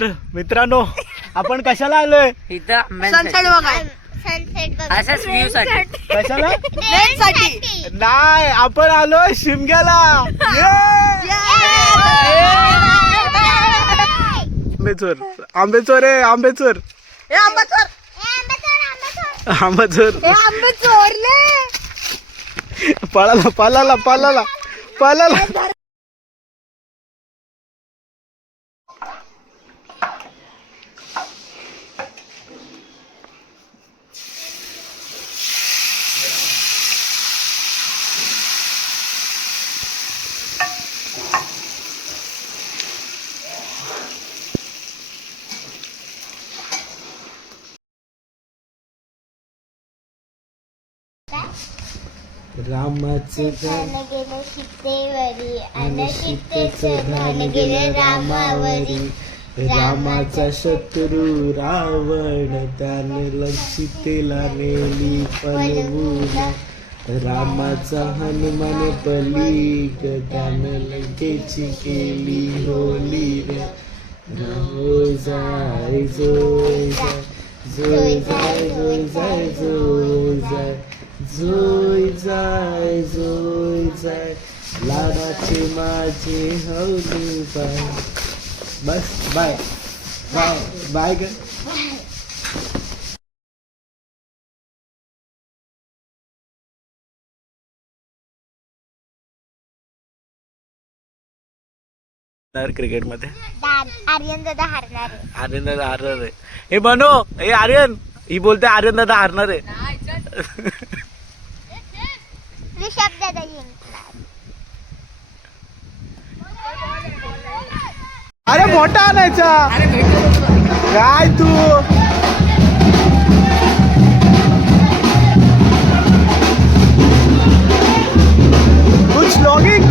तर मित्रांनो आपण कशाला आलोय इथं सनसेट बघाय अशाच व्ह्यू साठी कशाला साठी नाही आपण आलोय शिमग्याला आंबेचोर आंबेचोर आहे आंबेचोर हे आंबा चोर आंबेचोर हे आंबे चोरले पळाला पळाला पळाला पळाला रामाचं झालं गेलं सीतेवरी आणि सीतेचं झालं गेलं रामावरी. रामाचा शत्रू रावण त्याने सीतेला नेली पळवून रामाचा हनुमान पलीक त्यानं लंकेची केली होली रे जोय जाय जोय जाय जोय जाय जोय जाय जोय जाय जोय जाय जोय जाय लाडाचे माझे हौली बाय बस बाय बाय बाय ग क्रिकेट मध्ये आर्यन दादा हारणार आहे. आर्यन दादा हारणार आहे. हे बनो हे आर्यन ही बोलते आर्यन दादा हारणार आहे. ऋषभ दादा जिंकणार. अरे मोठा आणायचा काय तू कुछ लॉगिंग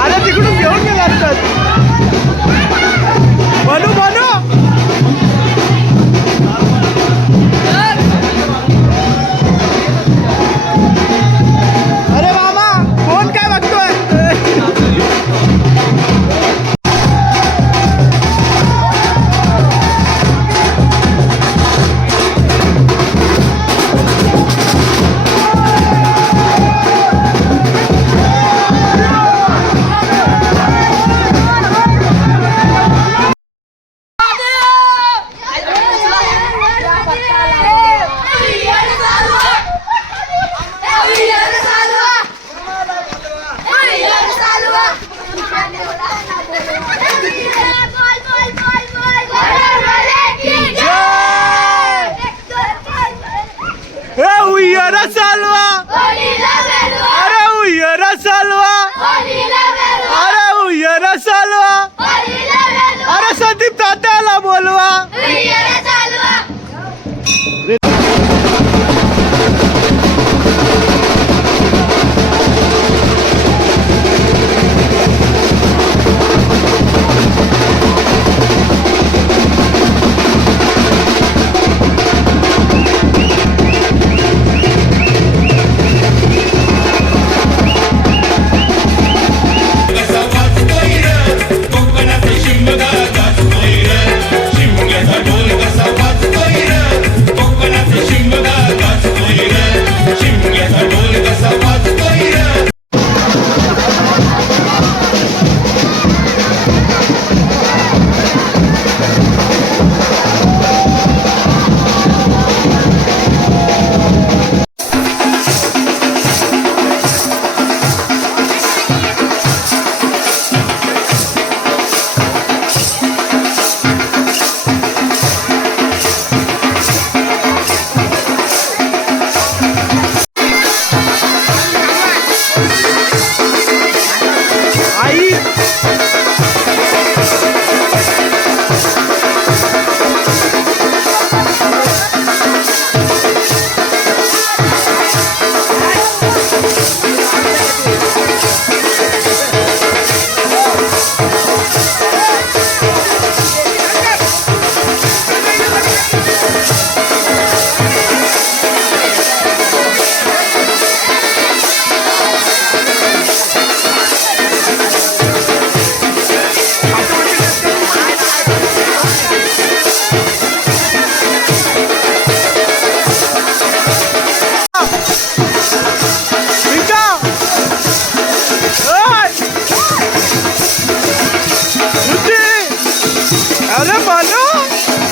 अरे तिकडून घेऊन गेला असतात बनू बनू अरे मामा कोण काय बघतोय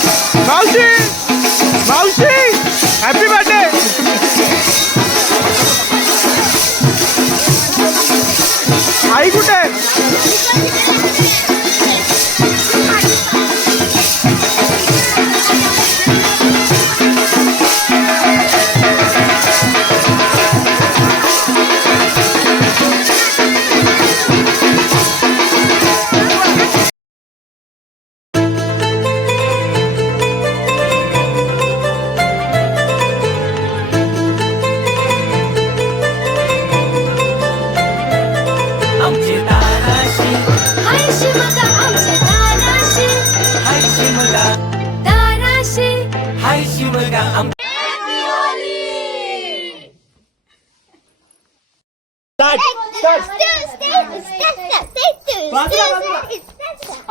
मावशी मावशी हॅपी बर्थडे. आई कुठे? आमचे ताराशी हाय शिमगा आमचे ताराशी हाय शिमगा ताराशी हाय शिमगा आम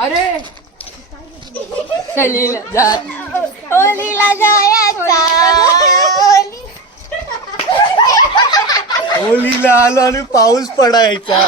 अरे चलीला जात होलीला जायचा होलीला आलो आणि पाऊस पडायचा.